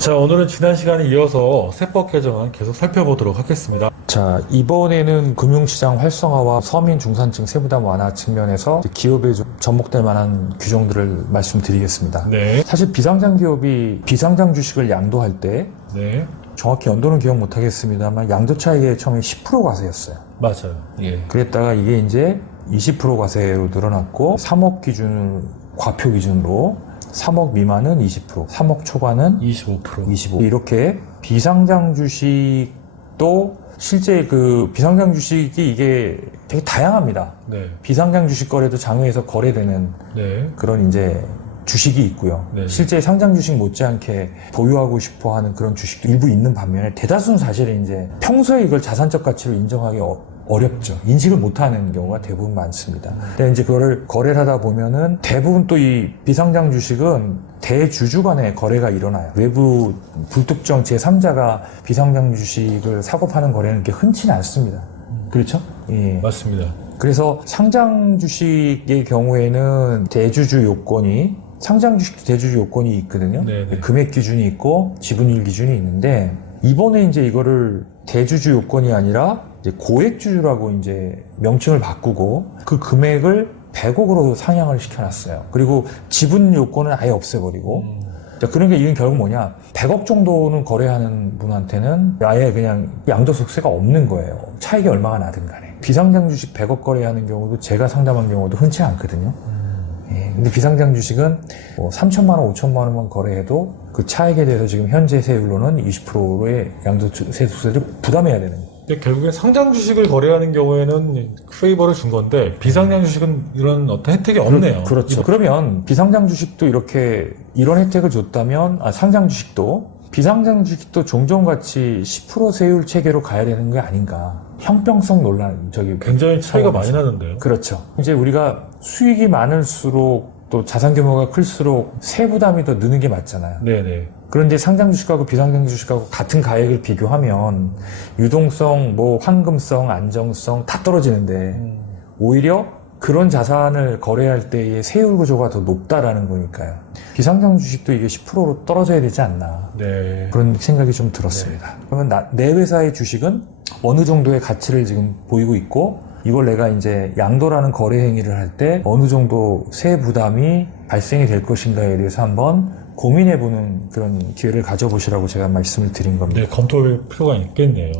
자, 오늘은 지난 시간에 이어서 세법 개정안 계속 살펴보도록 하겠습니다. 자, 이번에는 금융시장 활성화와 서민 중산층 세부담 완화 측면에서 기업에 좀 접목될 만한 규정들을 말씀드리겠습니다. 네. 사실 비상장 기업이 비상장 주식을 양도할 때 네. 정확히 연도는 기억 못하겠습니다만 양도 차익의 처음에 10% 과세였어요. 맞아요. 예. 그랬다가 이게 이제 20% 과세로 늘어났고 3억 기준 과표 기준으로 3억 미만은 20%, 3억 초과는 25%. 이렇게 비상장 주식도 실제 그 비상장 주식이 이게 되게 다양합니다. 네. 비상장 주식 거래도 장외에서 거래되는 네. 그런 이제 주식이 있고요. 네. 실제 상장 주식 못지않게 보유하고 싶어 하는 그런 주식도 일부 있는 반면에 대다수는 사실은 이제 평소에 이걸 자산적 가치로 인정하기 어렵죠. 인식을 못하는 경우가 대부분 많습니다. 근데 이제 그거를 거래를 하다 보면은 대부분 또 이 비상장 주식은 대주주 간의 거래가 일어나요. 외부 불특정 제3자가 비상장 주식을 사고 파는 거래는 그렇게 흔치는 않습니다. 그렇죠? 예. 맞습니다. 그래서 상장 주식의 경우에는 대주주 요건이 상장 주식도 대주주 요건이 있거든요. 네네. 금액 기준이 있고 지분율 기준이 있는데 이번에 이제 이거를 대주주 요건이 아니라 이제 고액주주라고 이제 명칭을 바꾸고 그 금액을 100억으로 상향을 시켜놨어요. 그리고 지분 요건은 아예 없애버리고. 자, 그러니까 이건 결국 뭐냐. 100억 정도는 거래하는 분한테는 아예 그냥 양도소득세가 없는 거예요. 차익이 얼마가 나든 간에. 비상장 주식 100억 거래하는 경우도 제가 상담한 경우도 흔치 않거든요. 예, 근데 비상장 주식은 뭐 3천만 원, 5천만 원만 거래해도 그 차익에 대해서 지금 현재 세율로는 20%의 양도세를 부담해야 되는 거예요. 근데 결국에 상장 주식을 거래하는 경우에는 페이버를 준 건데 비상장 주식은 이런 어떤 혜택이 없네요. 그렇죠. 그러면 비상장 주식도 이렇게 이런 혜택을 줬다면 상장 주식도 비상장 주식도 종전같이 10% 세율 체계로 가야 되는 게 아닌가. 형평성 논란 굉장히 차이가 많이 나는데요. 그렇죠. 이제 우리가 수익이 많을수록 또 자산 규모가 클수록 세부담이 더 느는 게 맞잖아요. 네네. 그런데 상장 주식하고 비상장 주식하고 같은 가액을 비교하면 유동성, 뭐 환금성, 안정성 다 떨어지는데 오히려 그런 자산을 거래할 때의 세율 구조가 더 높다라는 거니까요. 비상장 주식도 이게 10%로 떨어져야 되지 않나. 네. 그런 생각이 좀 들었습니다. 그러면 내 회사의 주식은 어느 정도의 가치를 지금 보이고 있고 이걸 내가 이제 양도라는 거래 행위를 할 때 어느 정도 세 부담이 발생이 될 것인가에 대해서 한번 고민해보는 그런 기회를 가져보시라고 제가 말씀을 드린 겁니다. 네, 검토할 필요가 있겠네요.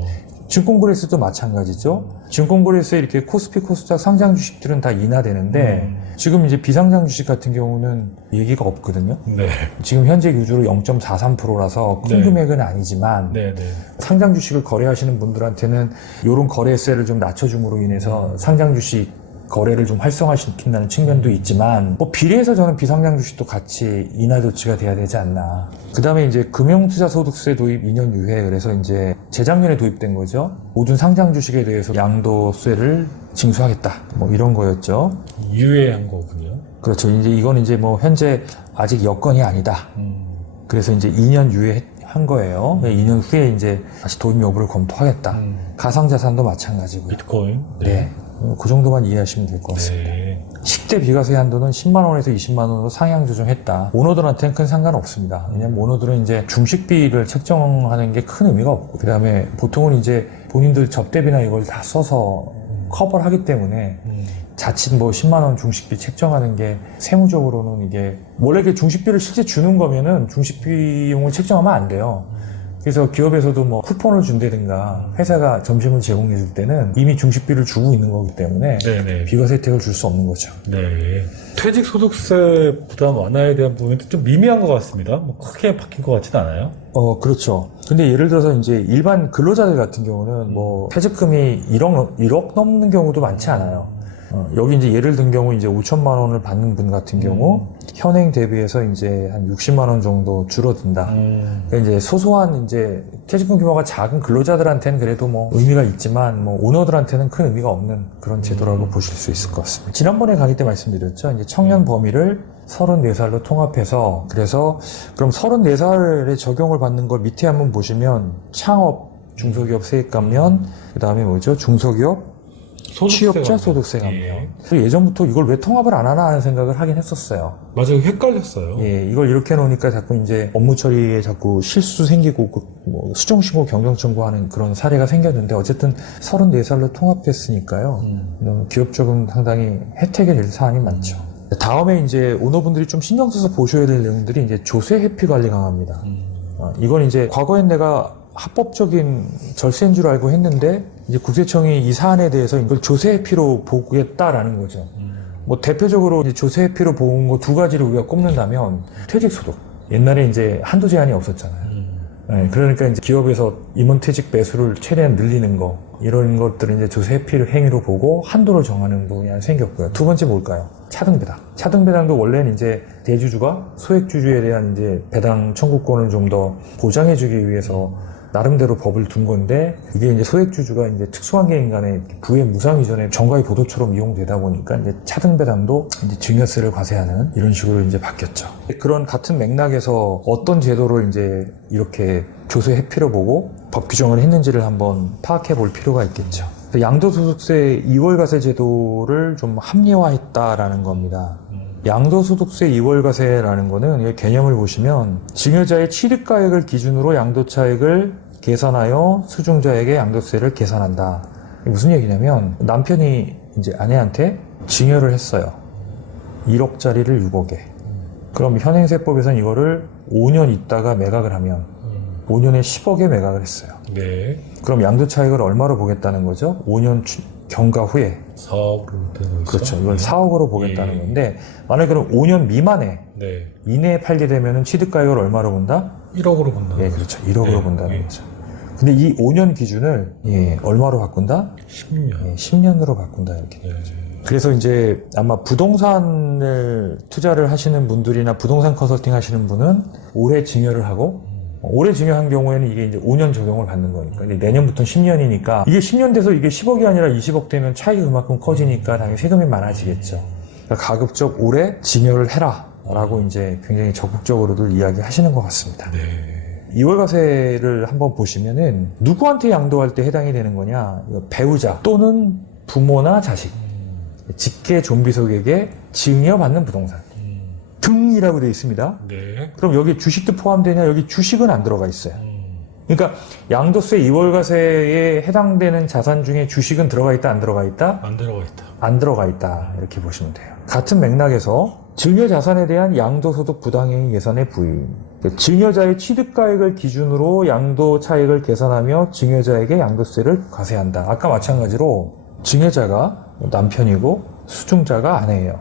증권거래소도 마찬가지죠. 증권거래소에 이렇게 코스피, 코스닥 상장 주식들은 다 인하되는데 지금 이제 비상장 주식 같은 경우는 얘기가 없거든요. 네. 지금 현재 규제로 0.43%라서 큰 네. 금액은 아니지만 네네. 상장 주식을 거래하시는 분들한테는 이런 거래세를 좀 낮춰줌으로 인해서 상장 주식 거래를 좀 활성화시킨다는 측면도 있지만 뭐 비례해서 저는 비상장 주식도 같이 인하 조치가 돼야 되지 않나. 그다음에 이제 금융투자소득세 도입 2년 유예 그래서 이제 재작년에 도입된 거죠. 모든 상장 주식에 대해서 양도세를 징수하겠다. 뭐 이런 거였죠. 유예한 거군요. 그렇죠. 이제 이건 이제 뭐 현재 아직 여건이 아니다. 그래서 이제 2년 유예한 거예요. 2년 후에 이제 다시 도입 여부를 검토하겠다. 가상자산도 마찬가지고요. 비트코인. 네. 그 정도만 이해하시면 될 것 같습니다. 네. 10대 비과세 한도는 10만 원에서 20만 원으로 상향 조정했다. 오너들한테는 큰 상관 없습니다. 왜냐면 오너들은 이제 중식비를 책정하는 게 큰 의미가 없고, 그 다음에 보통은 이제 본인들 접대비나 이걸 다 써서 커버를 하기 때문에 자칫 뭐 10만 원 중식비 책정하는 게 세무적으로는 이게 원래 그 중식비를 실제 주는 거면은 중식비용을 책정하면 안 돼요. 그래서 기업에서도 뭐 쿠폰을 준다든가 회사가 점심을 제공해 줄 때는 이미 중식비를 주고 있는 거기 때문에 네네. 비과세 혜택을 줄 수 없는 거죠. 네. 퇴직소득세 부담 완화에 대한 부분이 좀 미미한 것 같습니다. 뭐 크게 바뀐 것 같진 않아요? 그렇죠. 근데 예를 들어서 이제 일반 근로자들 같은 경우는 뭐 퇴직금이 1억 넘는 경우도 많지 않아요. 여기 이제 예를 든 경우 이제 5천만 원을 받는 분 같은 경우 현행 대비해서 이제 한 60만 원 정도 줄어든다. 그러니까 이제 소소한 이제 퇴직금 규모가 작은 근로자들한테는 그래도 뭐 의미가 있지만 뭐 오너들한테는 큰 의미가 없는 그런 제도라고 보실 수 있을 것 같습니다. 지난번에 강의 때 말씀드렸죠. 이제 청년 범위를 34살로 통합해서 그래서 그럼 34살에 적용을 받는 걸 밑에 한번 보시면 창업 중소기업 세액 감면 그다음에 뭐죠? 중소기업 취업자 소득세 감면. 예전부터 이걸 왜 통합을 안 하나 하는 생각을 하긴 했었어요. 맞아요. 헷갈렸어요. 예, 이걸 이렇게 놓으니까 자꾸 이제 업무 처리에 자꾸 실수 생기고 뭐 수정신고 경정청구하는 그런 사례가 생겼는데 어쨌든 34살로 통합됐으니까요. 기업적으로 상당히 혜택이 될 사안이 많죠. 다음에 이제 오너분들이 좀 신경 써서 보셔야 될 내용들이 이제 조세 회피 관리 강화입니다. 이건 이제 과거엔 내가 합법적인 절세인 줄 알고 했는데 이제 국세청이 이 사안에 대해서 이걸 조세 회피로 보겠다라는 거죠. 뭐 대표적으로 이제 조세 회피로 본 거 두 가지를 우리가 꼽는다면 퇴직소득. 옛날에 이제 한도 제한이 없었잖아요. 네, 그러니까 이제 기업에서 임원퇴직 매수를 최대한 늘리는 거 이런 것들은 이제 조세 회피를 행위로 보고 한도를 정하는 부분이 하나 생겼고요. 두 번째 뭘까요? 차등배당. 차등배당도 원래는 이제 대주주가 소액주주에 대한 이제 배당 청구권을 좀 더 보장해주기 위해서 나름대로 법을 둔 건데 이게 이제 소액주주가 이제 특수관계인 간에 부의 무상 이전에 정가의 보도처럼 이용되다 보니까 이제 차등배당도 이제 증여세를 과세하는 이런 식으로 이제 바뀌었죠. 그런 같은 맥락에서 어떤 제도를 이제 이렇게 조세 회피로 보고 법 규정을 했는지를 한번 파악해 볼 필요가 있겠죠. 양도소득세 2월과세 제도를 좀 합리화했다라는 겁니다. 양도소득세 2월과세라는 거는 개념을 보시면 증여자의 취득가액을 기준으로 양도차익을 계산하여 수중자에게 양도세를 계산한다. 무슨 얘기냐면 남편이 이제 아내한테 증여를 했어요. 1억짜리를 6억에. 그럼 현행세법에서는 이거를 5년 있다가 매각을 하면 5년에 10억에 매각을 했어요. 네. 그럼 양도차익을 얼마로 보겠다는 거죠? 5년 경과 후에 4억으로 되고 있죠. 그렇죠. 이걸 4억으로 보겠다는 건데 만약에 그럼 5년 미만에 네. 이내에 팔게 되면 취득가액을 얼마로 본다? 1억으로 본다. 예, 그렇죠. 1억으로 네. 본다는 예. 거죠. 근데 이 5년 기준을 얼마로 바꾼다? 10년. 10년으로 바꾼다 이렇게 네. 되죠. 그래서 이제 아마 부동산을 투자를 하시는 분들이나 부동산 컨설팅 하시는 분은 올해 증여를 하고 올해 증여한 경우에는 이게 이제 5년 적용을 받는 거니까. 근데 내년부터는 10년이니까 이게 10년 돼서 이게 10억이 아니라 20억 되면 차익이 그만큼 커지니까 당연히 세금이 많아지겠죠. 그러니까 가급적 올해 증여를 해라 라고 이제 굉장히 적극적으로들 이야기하시는 것 같습니다. 네. 2월과세를 한번 보시면은 누구한테 양도할 때 해당이 되는 거냐? 배우자 또는 부모나 자식, 직계 존비속에게 증여받는 부동산. 등이라고 되어 있습니다. 네. 그럼 여기 주식도 포함되냐? 여기 주식은 안 들어가 있어요. 그러니까 양도세 2월과세에 해당되는 자산 중에 주식은 들어가 있다, 안 들어가 있다? 안 들어가 있다. 안 들어가 있다. 이렇게 보시면 돼요. 같은 맥락에서 증여자산에 대한 양도소득 부당행위 예산의 부인. 증여자의 취득가액을 기준으로 양도차익을 계산하며 증여자에게 양도세를 과세한다. 아까 마찬가지로 증여자가 남편이고 수중자가 아내예요.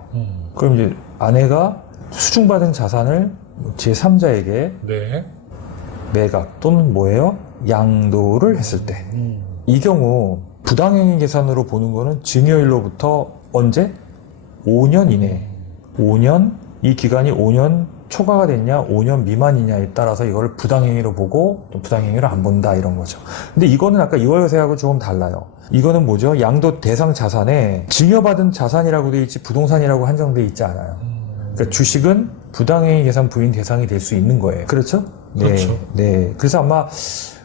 그럼 이제 아내가 수중받은 자산을 제3자에게 네. 매각 또는 뭐예요? 양도를 했을 때. 이 경우 부당행위 계산으로 보는 거는 증여일로부터 언제? 5년 이내. 5년, 이 기간이 5년 초과가 됐냐, 5년 미만이냐에 따라서 이걸 부당행위로 보고 또 부당행위로 안 본다 이런 거죠. 근데 이거는 아까 2월과세하고 조금 달라요. 이거는 뭐죠? 양도 대상 자산에 증여받은 자산이라고 되어 있지 부동산이라고 한정되어 있지 않아요. 그러니까 주식은 부당행위 계산 부인 대상이 될 수 있는 거예요. 그렇죠? 네. 그렇죠. 네. 그래서 아마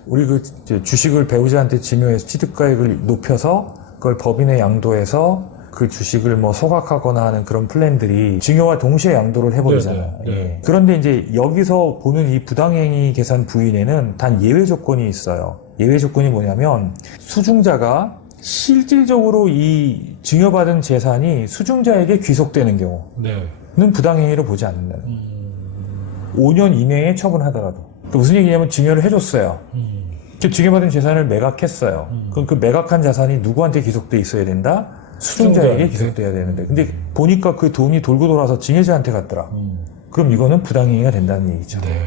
우리 그 주식을 배우자한테 증여해서 취득가액을 높여서 그걸 법인에 양도해서 그 주식을 뭐 소각하거나 하는 그런 플랜들이 증여와 동시에 양도를 해버리잖아요. 네, 네, 네. 예. 그런데 이제 여기서 보는 이 부당행위 계산 부인에는 단 예외 조건이 있어요. 예외 조건이 뭐냐면 수중자가 실질적으로 이 증여받은 재산이 수중자에게 귀속되는 경우는 부당행위로 보지 않는다. 5년 이내에 처분하더라도. 무슨 얘기냐면 증여를 해줬어요. 증여받은 재산을 매각했어요. 그럼 그 매각한 자산이 누구한테 귀속돼 있어야 된다? 수중자에게 귀속돼야 되는데. 근데 보니까 그 돈이 돌고 돌아서 증여자한테 갔더라. 그럼 이거는 부당행위가 된다는 얘기죠. 네.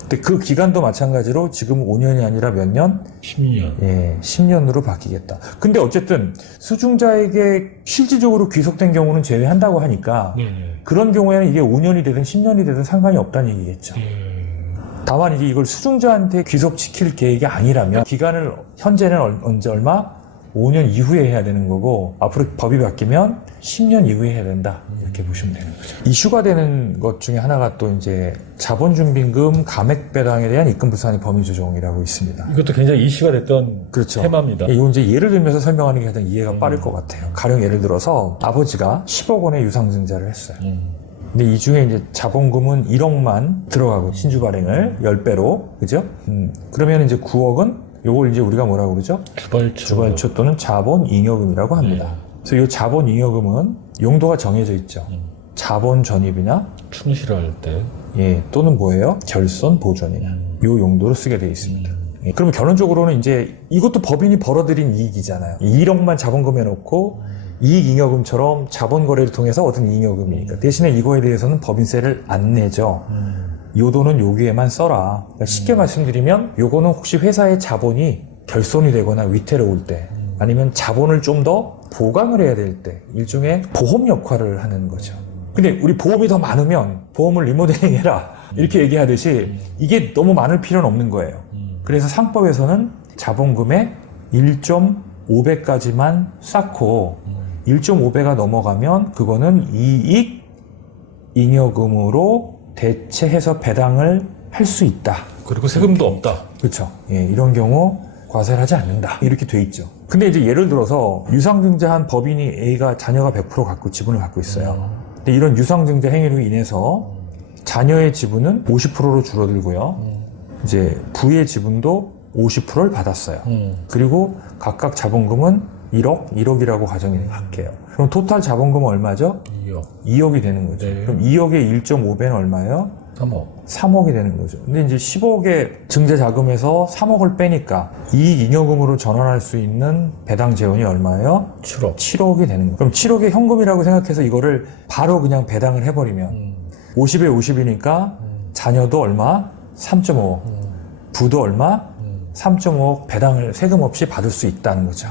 근데 그 기간도 마찬가지로 지금 5년이 아니라 몇 년? 10년. 예, 10년으로 바뀌겠다. 근데 어쨌든 수중자에게 실질적으로 귀속된 경우는 제외한다고 하니까 네네. 그런 경우에는 이게 5년이 되든 10년이 되든 상관이 없다는 얘기겠죠. 다만 이제 이걸 수중자한테 귀속시킬 계획이 아니라면 기간을 현재는 언제 얼마? 5년 이후에 해야 되는 거고 앞으로 법이 바뀌면 10년 이후에 해야 된다 이렇게 보시면 되는 거죠. 이슈가 되는 것 중에 하나가 또 이제 자본준비금 감액배당에 대한 입금부산의 범위조정이라고 있습니다. 이것도 굉장히 이슈가 됐던 그렇죠. 테마입니다. 이거 이제 예를 들면서 설명하는 게 가장 이해가 빠를 것 같아요. 가령 예를 들어서 아버지가 10억 원의 유상증자를 했어요. 근데 이 중에 이제 자본금은 1억만 들어가고 신주 발행을 10배로 그죠? 그러면 이제 9억은 요걸 이제 우리가 뭐라고 그러죠? 주발초 또는 자본잉여금이라고 합니다. 그래서 이 자본잉여금은 용도가 정해져 있죠. 자본 전입이나 충실할 때. 예, 또는 뭐예요? 결손 보존이나 요 용도로 쓰게 되어 있습니다. 예, 그럼 결론적으로는 이제 이것도 법인이 벌어들인 이익이잖아요. 1억만 자본금 해놓고 이익잉여금처럼 자본거래를 통해서 얻은 잉여금이니까 대신에 이거에 대해서는 법인세를 안 내죠. 요 돈은 여기에만 써라. 그러니까 쉽게 말씀드리면 요거는 혹시 회사의 자본이 결손이 되거나 위태로울 때 아니면 자본을 좀 더 보강을 해야 될 때 일종의 보험 역할을 하는 거죠. 근데 우리 보험이 더 많으면 보험을 리모델링 해라 이렇게 얘기하듯이 이게 너무 많을 필요는 없는 거예요. 그래서 상법에서는 자본금의 1.5배까지만 쌓고 1.5배가 넘어가면 그거는 이익 잉여금으로 대체해서 배당을 할 수 있다. 그리고 세금도 없다. 그렇죠. 예, 이런 경우 과세를 하지 않는다. 이렇게 돼 있죠. 근데 이제 예를 들어서 유상증자한 법인이 A가 자녀가 100% 갖고 지분을 갖고 있어요. 근데 이런 유상증자 행위로 인해서 자녀의 지분은 50%로 줄어들고요. 이제 부의 지분도 50%를 받았어요. 그리고 각각 자본금은 1억이라고 가정을 할게요. 그럼 토탈 자본금은 얼마죠? 2억. 2억이 되는 거죠. 네. 그럼 2억의 1.5배는 얼마예요? 3억. 3억이 되는 거죠. 근데 이제 10억의 증자 자금에서 3억을 빼니까 이익 잉여금으로 전환할 수 있는 배당 재원이 얼마예요? 7억. 7억이 되는 거예요. 그럼 7억의 현금이라고 생각해서 이거를 바로 그냥 배당을 해버리면 50에 50이니까 자녀도 얼마? 3.5억. 부도 얼마? 3.5억 배당을 세금 없이 받을 수 있다는 거죠.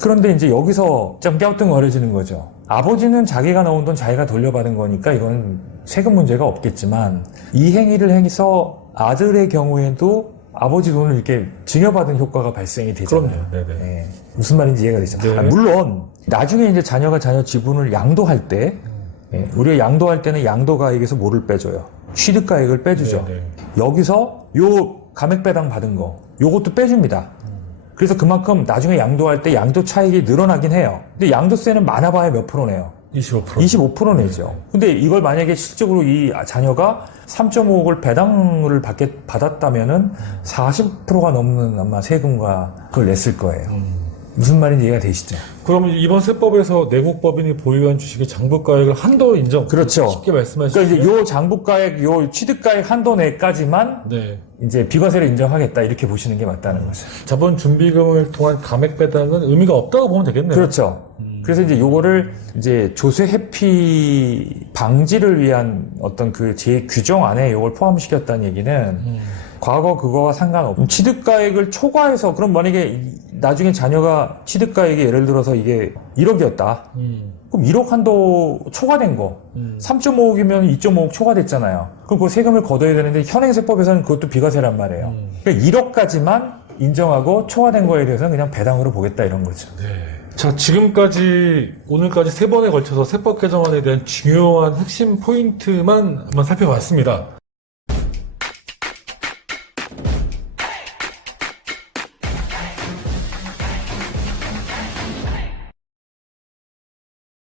그런데 이제 여기서 좀 갸우뚱거려지는 거죠. 아버지는 자기가 넣은 돈 자기가 돌려받은 거니까 이건 세금 문제가 없겠지만 이 행위를 해서 아들의 경우에도 아버지 돈을 이렇게 증여받은 효과가 발생이 되잖아요. 그럼요. 네네. 예, 무슨 말인지 이해가 되죠. 네. 물론 나중에 이제 자녀가 자녀 지분을 양도할 때 우리가 양도할 때는 양도가액에서 뭐를 빼줘요? 취득가액을 빼주죠. 네네. 여기서 요 감액배당 받은 거 요것도 빼줍니다. 그래서 그만큼 나중에 양도할 때 양도 차익이 늘어나긴 해요. 근데 양도세는 많아봐야 몇 프로네요? 25%. 25% 내죠. 근데 이걸 만약에 실적으로 이 자녀가 3.5억을 배당을 받았다면은 40%가 넘는 아마 세금과 그걸 냈을 거예요. 무슨 말인지 이해가 되시죠? 그럼 이번 세법에서 내국법인이 보유한 주식의 장부가액을 한도 인정. 그렇죠. 쉽게 말씀하시면. 그러니까 이제 요 장부가액, 요 취득가액 한도 내까지만 네. 이제 비과세를 인정하겠다 이렇게 보시는 게 맞다는 거죠. 자본 준비금을 통한 감액 배당은 의미가 없다고 보면 되겠네요. 그렇죠. 그래서 이제 요거를 이제 조세 회피 방지를 위한 어떤 그 제 규정 안에 요걸 포함시켰다는 얘기는 과거 그거와 상관없고 취득가액을 초과해서 그럼 만약에 나중에 자녀가 취득가액이 예를 들어서 이게 1억이었다. 그럼 1억 한도 초과된 거 3.5억이면 2.5억 초과됐잖아요. 그럼 그 세금을 걷어야 되는데 현행세법에서는 그것도 비과세란 말이에요. 그러니까 1억까지만 인정하고 초과된 거에 대해서는 그냥 배당으로 보겠다 이런 거죠. 네. 자, 지금까지, 오늘까지 3번에 걸쳐서 세법 개정안에 대한 중요한 핵심 포인트만 한번 살펴봤습니다.